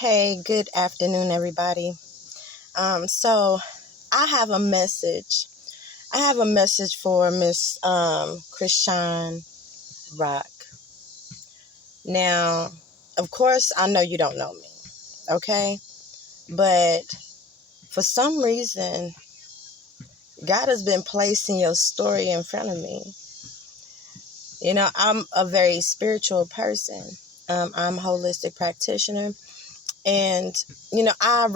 Hey, good afternoon, everybody. So I have a message. I have a message for Miss Chrisean Rock. Now, of course, I know you don't know me, okay? But for some reason, God has been placing your story in front of me. You know, I'm a very spiritual person. I'm a holistic practitioner, and I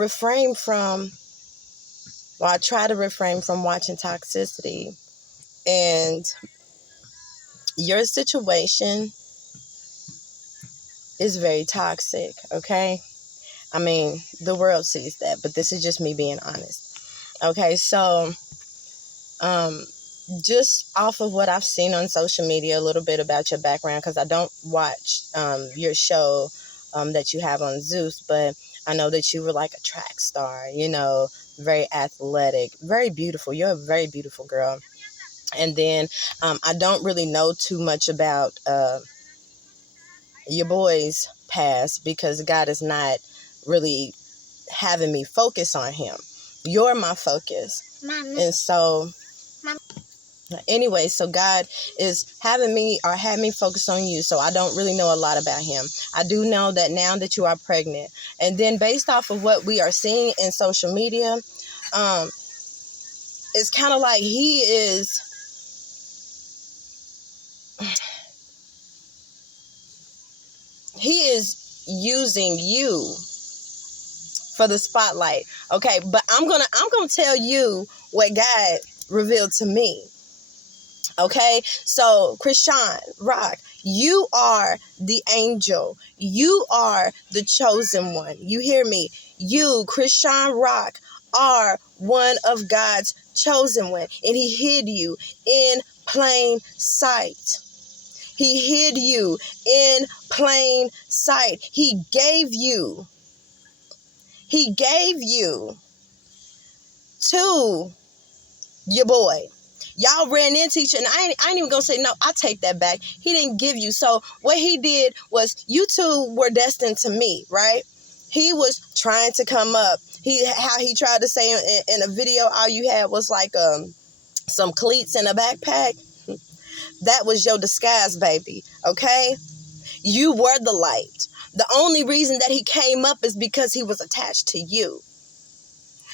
try to refrain from watching toxicity. And your situation is very toxic, okay? I mean, the world sees that, but this is just me being honest. Okay, so um, just off of what I've seen on social media, a little bit about your background, because I don't watch your show that you have on Zeus, but I know that you were like a track star, very athletic, very beautiful. You're a very beautiful girl. And then I don't really know too much about your boy's past because God is not really having me focus on him. You're my focus. Mama. And so, anyway, so God is having me or had me focus on you. So I don't really know a lot about him. I do know that now that you are pregnant. And then based off of what we are seeing in social media, it's kind of like he is using you for the spotlight. Okay, but I'm gonna tell you what God revealed to me. Okay, so Chrisean Rock, you are the angel. You are the chosen one. You hear me? You, Chrisean Rock, are one of God's chosen one, and he hid you in plain sight. He hid you in plain sight. He gave you to your boy. Y'all ran into each other. I ain't even gonna say no. I take that back. He didn't give you. So what he did was you two were destined to meet, right? He was trying to come up. How he tried to say in a video, all you had was like some cleats and a backpack. That was your disguise, baby. Okay, you were the light. The only reason that he came up is because he was attached to you.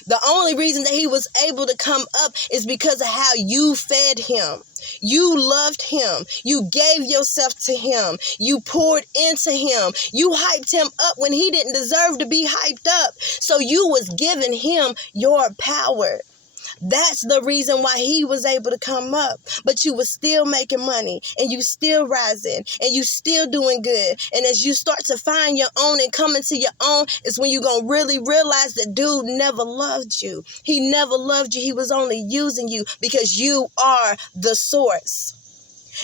The only reason that he was able to come up is because of how you fed him. You loved him. You gave yourself to him. You poured into him. You hyped him up when he didn't deserve to be hyped up. So you was giving him your power. That's the reason why he was able to come up. But you was still making money, and you still rising, and you still doing good. And as you start to find your own and come into your own, is when you're going to really realize that dude never loved you. He never loved you. He was only using you because you are the source.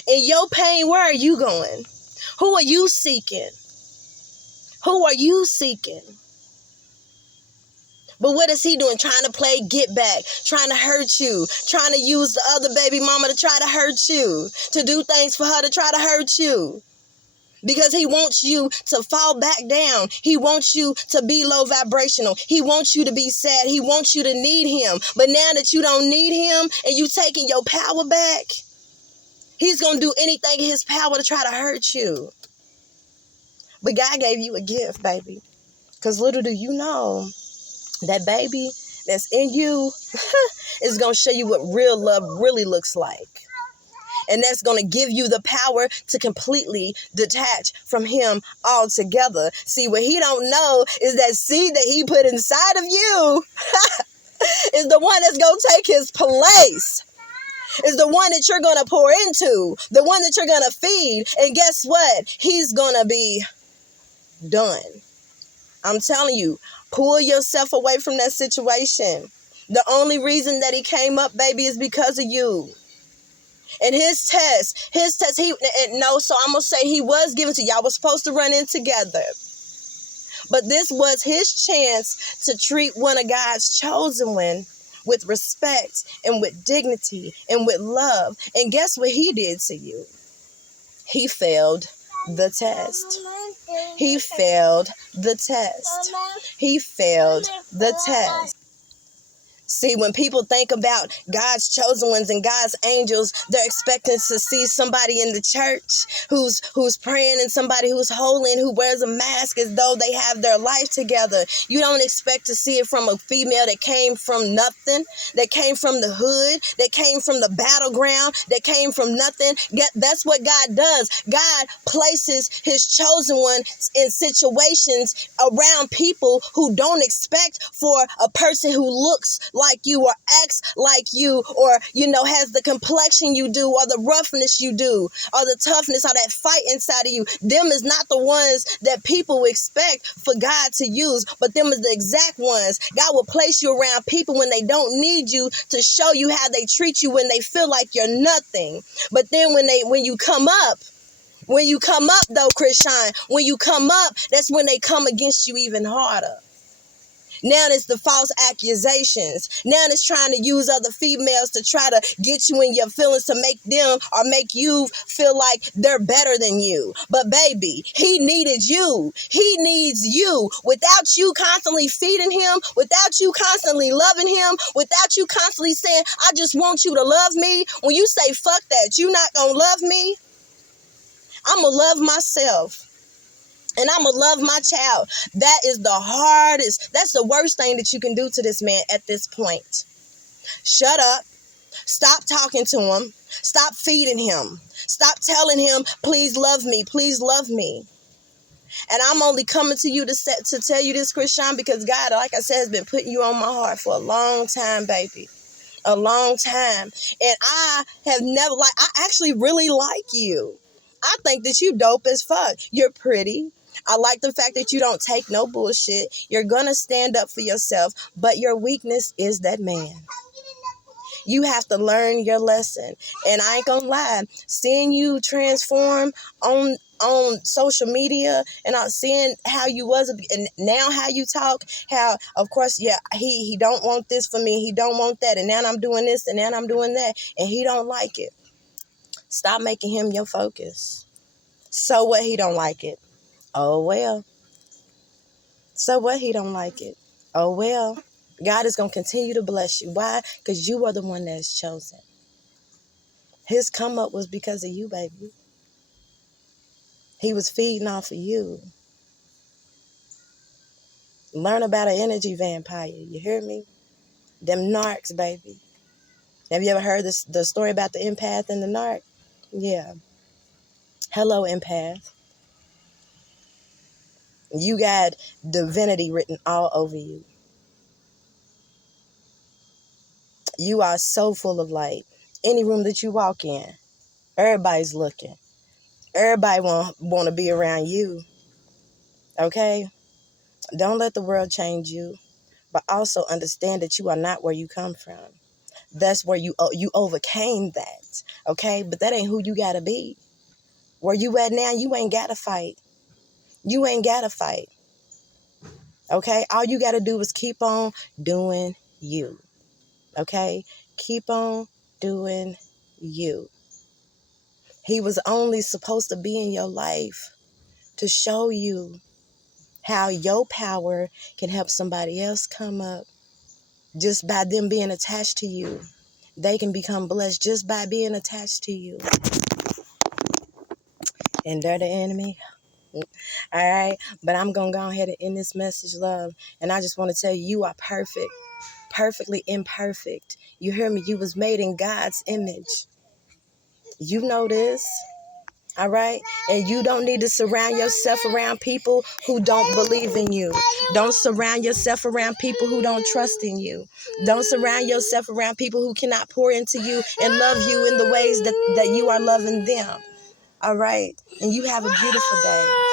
In your pain, where are you going? Who are you seeking? Who are you seeking? But what is he doing? Trying to play get back, trying to hurt you, trying to use the other baby mama to try to hurt you, to do things for her to try to hurt you. Because he wants you to fall back down. He wants you to be low vibrational. He wants you to be sad. He wants you to need him. But now that you don't need him and you taking your power back, he's going to do anything in his power to try to hurt you. But God gave you a gift, baby. Because little do you know, that baby that's in you is going to show you what real love really looks like. And that's going to give you the power to completely detach from him altogether. See, what he don't know is that seed that he put inside of you is the one that's going to take his place. Is the one that you're going to pour into, the one that you're going to feed. And guess what? He's going to be done. I'm telling you, pull yourself away from that situation. The only reason that he came up, baby, is because of you. And so I'm going to say he was given to y'all. Was supposed to run in together. But this was his chance to treat one of God's chosen one with respect and with dignity and with love. And guess what he did to you? He failed the test. He failed the test. He failed the test. See, when people think about God's chosen ones and God's angels, they're expecting to see somebody in the church who's praying, and somebody who's holy and who wears a mask as though they have their life together. You don't expect to see it from a female that came from nothing, that came from the hood, that came from the battleground, that came from nothing. That's what God does. God places his chosen ones in situations around people who don't expect for a person who looks like you or acts like you, or has the complexion you do, or the roughness you do, or the toughness, or that fight inside of you. Them is not the ones that people expect for God to use, but them is the exact ones. God will place you around people when they don't need you, to show you how they treat you when they feel like you're nothing. But then when you come up though, Chrisean, when you come up, that's when they come against you even harder. Now it's the false accusations. Now it's trying to use other females to try to get you in your feelings, to make them or make you feel like they're better than you. But baby, he needed you. He needs you. Without you constantly feeding him, without you constantly loving him, without you constantly saying, I just want you to love me. When you say, fuck that, you not gonna love me, I'm gonna love myself. And I'm going to love my child. That is the hardest. That's the worst thing that you can do to this man at this point. Shut up. Stop talking to him. Stop feeding him. Stop telling him, please love me. Please love me. And I'm only coming to you to tell you this, Chrisean, because God, like I said, has been putting you on my heart for a long time, baby. A long time. And I have never, I actually really like you. I think that you dope as fuck. You're pretty. I like the fact that you don't take no bullshit. You're gonna stand up for yourself, but your weakness is that man. You have to learn your lesson. And I ain't gonna lie, seeing you transform on social media, and I'm seeing how you was and now how you talk, how of course, yeah, he don't want this for me, he don't want that, and now I'm doing this and now I'm doing that, and he don't like it. Stop making him your focus. So what, he don't like it? Oh well. So what, he don't like it? Oh well. God is going to continue to bless you. Why? Because you are the one that's chosen. His come up was because of you, baby. He was feeding off of you. Learn about an energy vampire. You hear me? Them narcs, baby. Have you ever heard the story about the empath and the narc? Yeah. Hello, empath. You got divinity written all over you. You are so full of light. Any room that you walk in, everybody's looking. Everybody want to be around you. Okay? Don't let the world change you, but also understand that you are not where you come from. That's where you overcame that. Okay? But that ain't who you got to be. Where you at now, you ain't got to fight. You ain't got to fight. Okay? All you got to do is keep on doing you. Okay? Keep on doing you. He was only supposed to be in your life to show you how your power can help somebody else come up. Just by them being attached to you, they can become blessed just by being attached to you. And they're the enemy. All right? But I'm going to go ahead and end this message, love. And I just want to tell you, you are perfect. Perfectly imperfect. You hear me? You was made in God's image. You know this. All right? And you don't need to surround yourself around people who don't believe in you. Don't surround yourself around people who don't trust in you. Don't surround yourself around people who cannot pour into you and love you in the ways that you are loving them. All right? And you have a beautiful day.